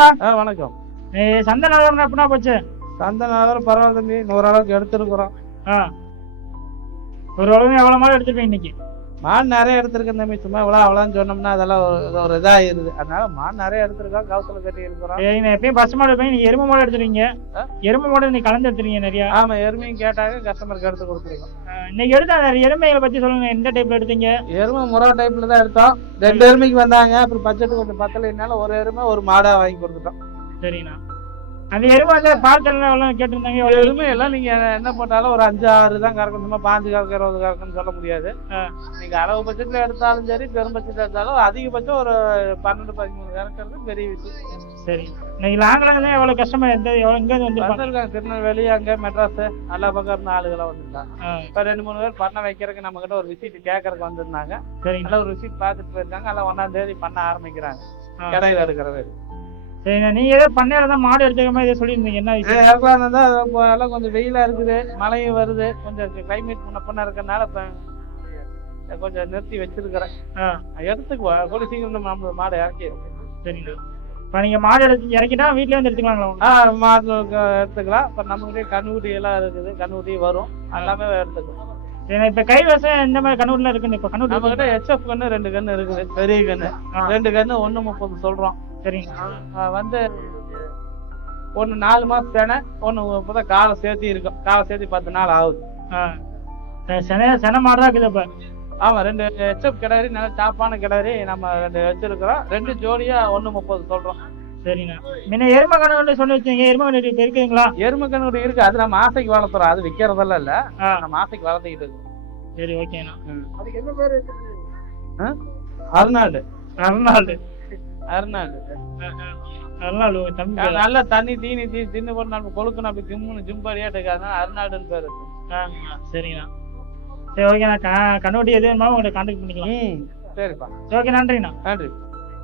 வணக்கம். சந்தை நிலவரம் எப்படின்னா போச்சு? சந்தை நிலவரம் பரவாயில்ல தம்பி, ஓரளவுக்கு எடுத்துருக்குறோம். ஒரு அளவு எவ்வளவு மாடு எடுத்துருக்கேன் இன்னைக்கு? மாடு நிறைய எடுத்திருக்கேன் தம்பி. சும்மா இவ்வளோ அவ்வளோன்னு சொன்னோம்னா அதெல்லாம் ஒரு இதாகிருது. அதனால மாடு நிறைய எடுத்திருக்கோம், கவுத்துல கட்டி இருக்கிறோம். எப்பயும் பசு மாடு இருப்பேன், நீங்க எருமை மாடு எடுத்துருக்கீங்க. எருமை மாடு நீங்க கலந்து எடுத்துருக்கீங்க நிறைய. ஆமா, எருமையும் கேட்டாங்க, கஸ்டமருக்கு எடுத்து கொடுத்துருக்கோம். இன்னைக்கு எடுத்த எருமைகளை பத்தி சொல்லுங்க, எந்த டைப்ல எடுத்தீங்க? எருமை முறை டைப்ல தான் எடுத்தோம். 2 எருமைக்கு வந்தாங்க. அப்புறம் பட்ஜெட் கொஞ்சம் பத்தலைனால ஒரு எருமை ஒரு மாடா வாங்கி கொடுத்துட்டோம். சரிண்ணா. அந்த எருமை வந்து பால் எல்லாம் கேட்டிருந்தாங்க. எருமை எல்லாம் நீங்க என்ன போட்டாலும் ஒரு 5-6 தான் கறக்கும். சும்மா 5 கறக்கு 20 கறக்குன்னு சொல்ல முடியாது. நீங்க அளவு பட்சத்துல எடுத்தாலும் சரி, பெரும் பட்சத்துல எடுத்தாலும் அதிகபட்சம் ஒரு 12-13 கறக்கிறது பெரிய விஷயம். சரி, இன்னைக்கு லாங்கலாம் எவ்வளவு கஷ்டமா எவ்வளவு இங்க வந்துருக்காங்க. திருநெல்வேலி, அங்க மெட்ராஸ், எல்லா பக்கம் இருந்து ஆளுகளாம் வந்துருக்காங்க. இப்ப 2-3 பேர் பண்ண வைக்கிறதுக்கு நம்ம கிட்ட ஒரு விசிட் கேட்கறதுக்கு வந்திருந்தாங்க. நல்லா ஒரு விசிட் பார்த்துட்டு போயிருக்காங்க. எல்லாம் 1ஆம் தேதி பண்ண ஆரம்பிக்கிறாங்க, கடையில எடுக்கிறது. சரிண்ணா, நீங்க ஏதோ பண்ணையில தான் மாடு எடுத்துக்க மாதிரி சொல்லியிருந்தீங்க, என்ன விஷயம்? எல்லாம் கொஞ்சம் வெயிலா இருக்குது, மழையும் வருது, கொஞ்சம் கிளைமேட் முன்ன இருக்கறனால இப்ப கொஞ்சம் நிறுத்தி வச்சிருக்கிறேன். எடுத்துக்குவோம் கூட சீக்கிரம் நம்ம மாடு இறக்கி. சரிண்ணா, இப்ப நீங்க மாடு இறக்கிட்டா வீட்லயே வந்து எடுத்துக்கலாங்களா? மாடு எடுத்துக்கலாம். இப்ப நம்மகிட்டே கண்ணுக்குட்டி எல்லாம் இருக்குது, கண்ணுக்குட்டி வரும், எல்லாமே எடுத்துக்கலாம். இப்ப கை விவசாயம் இந்த மாதிரி கண்ணுக்குள்ள இருக்கு. இப்ப கண்ணு நம்ம கிட்ட HF கண்ணு 2 கண்ணு இருக்குது, பெரிய கண்ணு 2 கண்ணு 1.30 சொல்றோம். சரிங்க, வந்து ஒன்னு 4 மாசம் சேனை, ஒன்னு இப்பதான் காலை சேர்த்து இருக்கும். காலை சேர்த்து 10 நாள் ஆகுது. சென மாடுதான் இருக்குது இப்ப. ஆமா, 2 HF கிடாரி, நல்ல டாப்பான கிடாரி நம்ம 2 வச்சிருக்கிறோம். 2 ஜோடியா 1.30 சொல்றோம். சரிண்ணா, முன்ன எருமை கண்ணு சொல்லி வச்சீங்க, எருமை கண்ணு இப்ப இருக்குங்களா? எருமை கண்ணு இருக்கு, அது நம்ம ஆசைக்கு வளர்த்துறோம், அது விற்கிறதெல்லாம் இல்ல, நம்ம ஆசைக்கு வளர்த்துக்கிட்டு இருக்கு. சரி, ஓகேண்ணா. அதுக்கு என்ன பேரு? அருணாடு. அருணாடு அருணாடு தம்பி, நல்லா தண்ணி தீனி தின்னு போட்டு நம்ம கொழுக்கணும், அப்படி ஜிம்முன்னு ஜிம்படியா இருக்காது, அருணாடுன்னு பேரு. சரிண்ணா, சரி ஓகேண்ணா. கண்ணுக்குட்டி எது வேணுமா உங்கள்கிட்ட கான்டாக்ட் பண்ணிக்கலாம். சரிப்பா, ஓகே, நன்றிண்ணா. நன்றி.